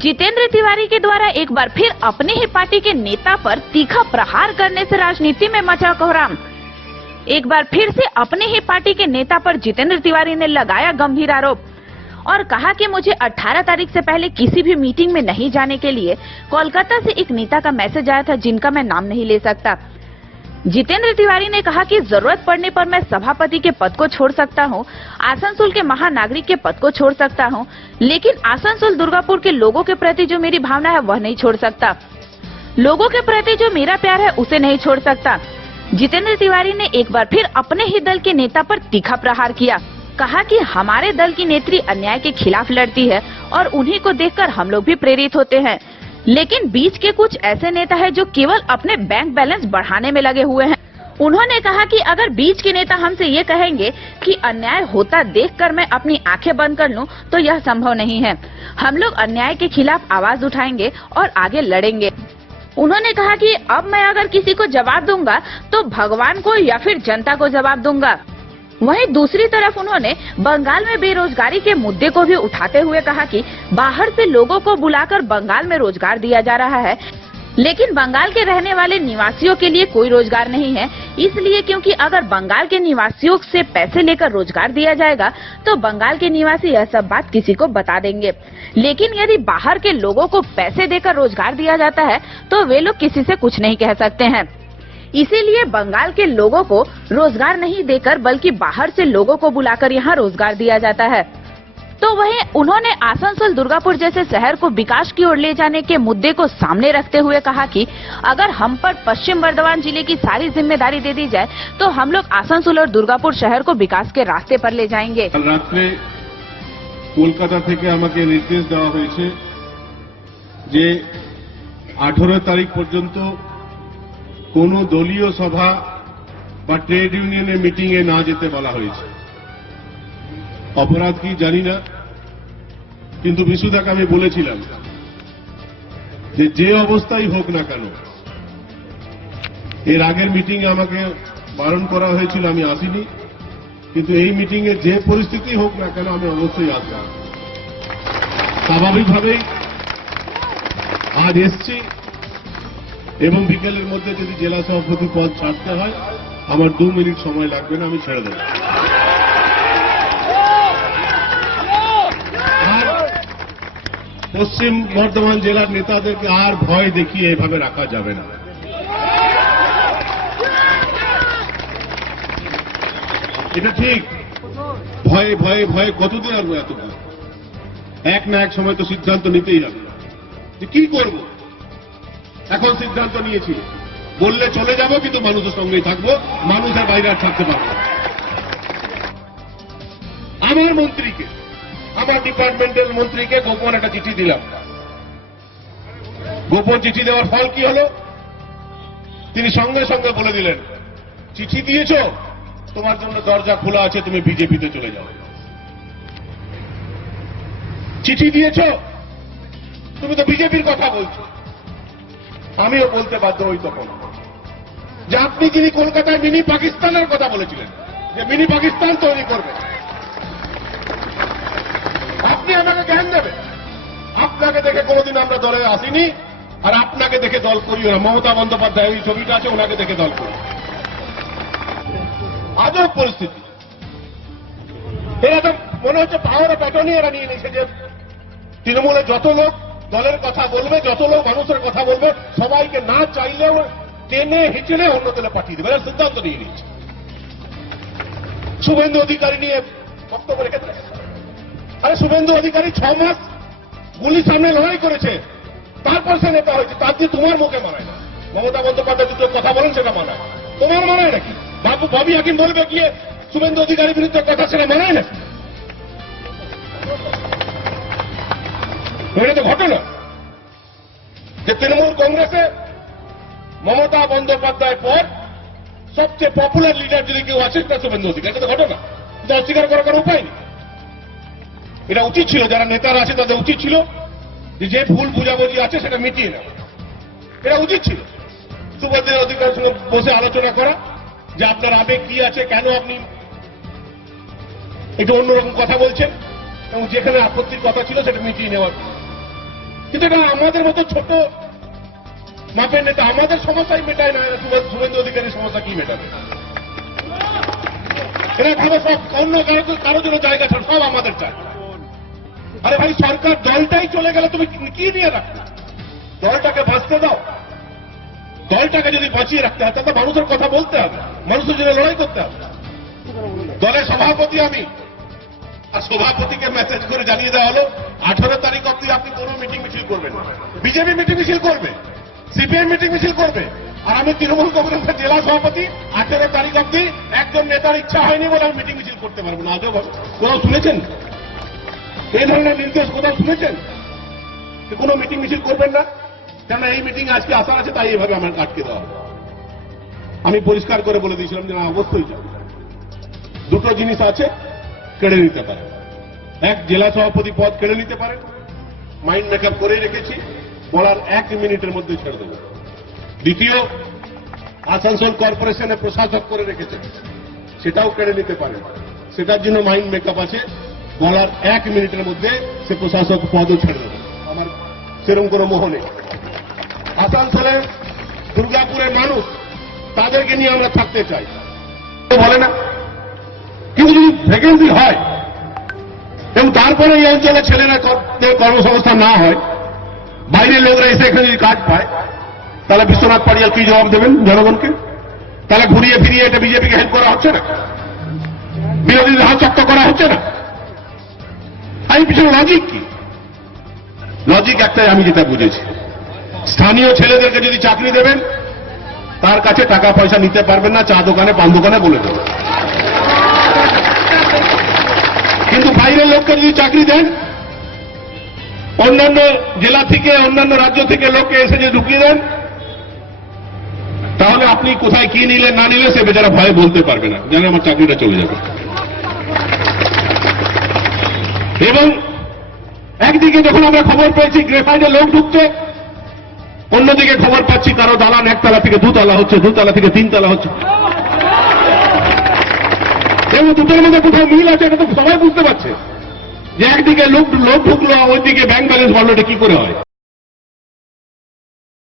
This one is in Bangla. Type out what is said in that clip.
जितेंद्र तिवारी के द्वारा एक बार फिर अपने ही पार्टी के नेता पर तीखा प्रहार करने से राजनीति में मचा कोहराम। एक बार फिर से अपने ही पार्टी के नेता पर जितेंद्र तिवारी ने लगाया गंभीर आरोप और कहा कि मुझे 18 तारीख से पहले किसी भी मीटिंग में नहीं जाने के लिए कोलकाता से एक नेता का मैसेज आया था, जिनका मैं नाम नहीं ले सकता। जितेंद्र तिवारी ने कहा कि जरूरत पड़ने पर मैं सभापति के पद को छोड़ सकता हूं, आसनसोल के महानागरिक के पद को छोड़ सकता हूं, लेकिन आसनसोल दुर्गापुर के लोगों के प्रति जो मेरी भावना है वह नहीं छोड़ सकता। लोगों के प्रति जो मेरा प्यार है उसे नहीं छोड़ सकता। जितेंद्र तिवारी ने एक बार फिर अपने ही दल के नेता पर तीखा प्रहार किया। कहा कि हमारे दल की नेत्री अन्याय के खिलाफ लड़ती है और उन्हीं को देखकर हम लोग भी प्रेरित होते हैं, लेकिन बीच के कुछ ऐसे नेता हैं जो केवल अपने बैंक बैलेंस बढ़ाने में लगे हुए हैं। उन्होंने कहा कि अगर बीच के नेता हमसे ये कहेंगे कि अन्याय होता देखकर मैं अपनी आंखें बंद कर लूं, तो यह संभव नहीं है। हम लोग अन्याय के खिलाफ आवाज उठाएंगे और आगे लड़ेंगे। उन्होंने कहा कि अब मैं अगर किसी को जवाब दूंगा तो भगवान को या फिर जनता को जवाब दूंगा। वहीं दूसरी तरफ उन्होंने बंगाल में बेरोजगारी के मुद्दे को भी उठाते हुए कहा कि बाहर से लोगों को बुलाकर बंगाल में रोजगार दिया जा रहा है, लेकिन बंगाल के रहने वाले निवासियों के लिए कोई रोजगार नहीं है। इसलिए क्योंकि अगर बंगाल के निवासियों से पैसे लेकर रोजगार दिया जाएगा तो बंगाल के निवासी यह सब बात किसी को बता देंगे, लेकिन यदि बाहर के लोगों को पैसे देकर रोजगार दिया जाता है तो वे लोग किसी से कुछ नहीं कह सकते हैं। इसीलिए बंगाल के लोगों को रोजगार नहीं देकर बल्कि बाहर से लोगों को बुलाकर यहाँ रोजगार दिया जाता है। तो वहीं उन्होंने आसनसोल दुर्गापुर जैसे शहर को विकास की ओर ले जाने के मुद्दे को सामने रखते हुए कहा कि अगर हम पर पश्चिम बर्धमान जिले की सारी जिम्मेदारी दे दी जाए तो हम लोग आसनसोल और दुर्गापुर शहर को विकास के रास्ते पर ले जाएंगे। कल रात्रे कोलकाता থেকে আমাকে নির্দেশ দেওয়া হয়েছে যে 18 তারিখ পর্যন্ত কোনো দলীয় সভা বা ট্রেড ইউনিয়নের মিটিং এ না যেতে বলা হয়েছে। অপরাধ কি জানি না, কিন্তু বিশুদাকে আমি বলেছিলাম যে অবস্থাই হোক না কেন, এর আগের মিটিং এ আমাকে বারণ করা হয়েছিল, আমি আসিনি, কিন্তু এই মিটিং এ যে পরিস্থিতি হোক না কেন আমি অবশ্যই আসব। স্বাভাবিকভাবেই আজ এসছি এবং বিকেলের মধ্যে যদি জেলা সভাপতি পদ ছাড়তে হয় আমার 2 মিনিট সময় লাগবে না, আমি ছেড়ে দেব। আর পশ্চিম বর্ধমান জেলার নেতাদেরকে আর ভয় দেখিয়ে এভাবে রাখা যাবে না। এটা ঠিক, ভয়ে ভয়ে ভয়ে কতদিন আর এত এক না এক সময় তো সিদ্ধান্ত নিতেই হবে যে কি করব। এখন সিদ্ধান্ত নিয়েছি, বললে চলে যাব কিন্তু মানুষের সঙ্গেই থাকবো, মানুষের বাইরে আর থাকতে পারবো না। আমার মন্ত্রীকে, আমার ডিপার্টমেন্টের মন্ত্রীকে গোপন একটা চিঠি দিলাম। গোপন চিঠি দেওয়ার ফল কি হলো, তিনি সঙ্গে সঙ্গে বলে দিলেন চিঠি দিয়েছ, তোমার জন্য দরজা খোলা আছে, তুমি বিজেপিতে চলে যাও। চিঠি দিয়েছ, তুমি তো বিজেপির কথা বলছো। আমিও বলতে বাধ্য হই তখন যে আপনি যিনি কলকাতায় মিনি পাকিস্তানের কথা বলেছিলেন যে মিনি পাকিস্তান তৈরি করবে, আপনি আমাকে জ্ঞান দেবেন। আপনাকে দেখে কোনোদিন আমরা দলে আসিনি আর আপনাকে দেখে দল করিও না। মমতা বন্দ্যোপাধ্যায় এই ছবিটা আছে, ওনাকে দেখে দল করি। আজও পরিস্থিতি, এরা তো মনে হচ্ছে পাওয়ার প্যাটর্নই এরা নিয়ে নিয়েছে যে তৃণমূলে যত লোক দলের কথা বলবে, যত লোক মানুষের কথা বলবে, সবাইকে না চাইলেও টেনে হিচড়ে অন্য দলে পাঠিয়ে দেবে, এরা সিদ্ধান্ত নিয়ে নিয়েছে। শুভেন্দু অধিকারী নিয়ে বক্তব্য রেখেছে। আরে শুভেন্দু অধিকারী 6 মাস গুলির সামনে লড়াই করেছে, তারপর সে নেতা হয়েছে। তার দিয়ে তোমার মুখে মানায় না। মমতা বন্দ্যোপাধ্যায় যদি কথা বলেন সেটা মানায়, তোমার মানায় নাকি? ববি হাকিম বলবে গিয়ে শুভেন্দু অধিকারীর বিরুদ্ধে কথা, সেটা মানায় নাকি? এটা তো ঘটনা যে তৃণমূল কংগ্রেসে মমতা বন্দ্যোপাধ্যায়ের পর সবচেয়ে পপুলার লিডার যদি কেউ আছে সেটা শুভেন্দু অধিকারী। এটা তো ঘটনা, এটা অস্বীকার করার কোনো উপায় নেই। এটা উচিত ছিল, যারা নেতারা আছে তাদের উচিত ছিল যে ভুল বুঝাবুঝি আছে সেটা মিটিয়ে নেওয়া। এটা উচিত ছিল শুভেন্দু অধিকারীর সঙ্গে বসে আলোচনা করা যে আপনার আবেগ কি আছে, কেন আপনি একটু অন্যরকম কথা বলছেন, এবং যেখানে আপত্তির কথা ছিল সেটা মিটিয়ে নেওয়ার। কিন্তু এটা আমাদের মতো ছোট মাপের নেতা আমাদের সমস্যাই মেটায় না, শুভেন্দু অধিকারীর সমস্যা কি মেটাবে? এরা ভাবে সব অন্য কারো জন্য জায়গা ছাড়, সব আমাদের চাই। আরে ভাই, সরকার দলটাই চলে গেলে তুমি কি নিয়ে রাখবে? দলটাকে বাঁচতে দাও। দলটাকে যদি বাঁচিয়ে রাখতে হয় তাহলে মানুষের কথা বলতে হবে, মানুষের জন্য লড়াই করতে হবে। দলের সভাপতি আমি, আর সভাপতিকে মেসেজ করে জানিয়ে দেওয়া হলো 18 তারিখ অব্দি আপনি কোনো মিটিং মিছিল করবেন না। বিজেপি মিটিং মিছিল করবে, সিপিএম মিটিং মিছিল করবে, আর আমি তৃণমূল কংগ্রেসের জেলা সভাপতি 18 তারিখ অব্দি একজন নেতার ইচ্ছা হয়নি বলে আমি মিটিং মিছিল করতে পারবো না। আজও কোথাও শুনেছেন এই ধরনের নির্দেশ? কোথাও শুনেছেন যে কোনো মিটিং মিছিল করবেন না? কেন এই মিটিং আজকে আসার আছে তাই এইভাবে আমার আটকে দেওয়া হবে। আমি পরিষ্কার করে বলে দিয়েছিলাম যে না, অবশ্যই যাবে। দুটো জিনিস আছে, কেড়ে নিতে পারে। এক, জেলা সভাপতি পদ কেড়ে নিতে পারে, মাইন্ড মেকআপ করে রেখেছি, বলার 1 মিনিটের মধ্যে ছেড়ে দেবো। দ্বিতীয়, আসানসোল কর্পোরেশনে প্রশাসক করে রেখেছে, সেটাও কেড়ে নিতে পারে। সেটার জন্য মাইন্ড মেকআপ আছে, বলার 1 মিনিটের মধ্যে সে প্রশাসক পদও ছেড়ে দেবে। আমার সেরকম কোনো মোহ নেই। আসানসোলে দুর্গাপুরের মানুষ, তাদেরকে নিয়ে আমরা থাকতে চাই, বলে না? কিন্তু যদি ভ্যাকেন্সি হয় এবং তারপরে এই অঞ্চলে ছেলেরা কর্মসংস্থান না হয়, বাইরের লোকরা এসে এখানে যদি কাজ পায়, তাহলে বিশ্বনাথ পাড়িয়াল কি জবাব দেবেন জনগণকে? তাহলে ঘুরিয়ে ফিরিয়ে এটা বিজেপিকে হেল্প করা হচ্ছে না, বিরোধীদের হাত চক্র করা হচ্ছে না। এই পিছনে লজিক কি? লজিক একটাই, আমি যেটা বুঝেছি, স্থানীয় ছেলেদেরকে যদি চাকরি দেবেন, তার কাছে টাকা পয়সা নিতে পারবেন না, চা দোকানে পান দোকানে বলে দেবেন। কিন্তু বাইরের লোককে যদি চাকরি দেন, অন্যান্য জেলা থেকে অন্যান্য রাজ্য থেকে লোককে এসে যে ঢুকিয়ে দেন, তাহলে আপনি কোথায় কি নিলেন না নিলে সে বেচারা ভয়ে বলতে পারবে না, জানে আমার চাকরিটা চলে যাবে। এবং একদিকে যখন আমরা খবর পেয়েছি গ্রেফাইডে লোক ঢুকছে, অন্যদিকে খবর পাচ্ছি কারো দালান 1 তলা থেকে 2 তলা হচ্ছে, 2 তলা থেকে 3 তলা হচ্ছে। এবং দুটোর মধ্যে কোথাও মিল আছে, এটা তো সবাই বুঝতে পারছে যে একদিকে লোক ঢুকলো, ওইদিকে ব্যাংক ব্যালেন্স বাড়লো, এটা কি করে হয়?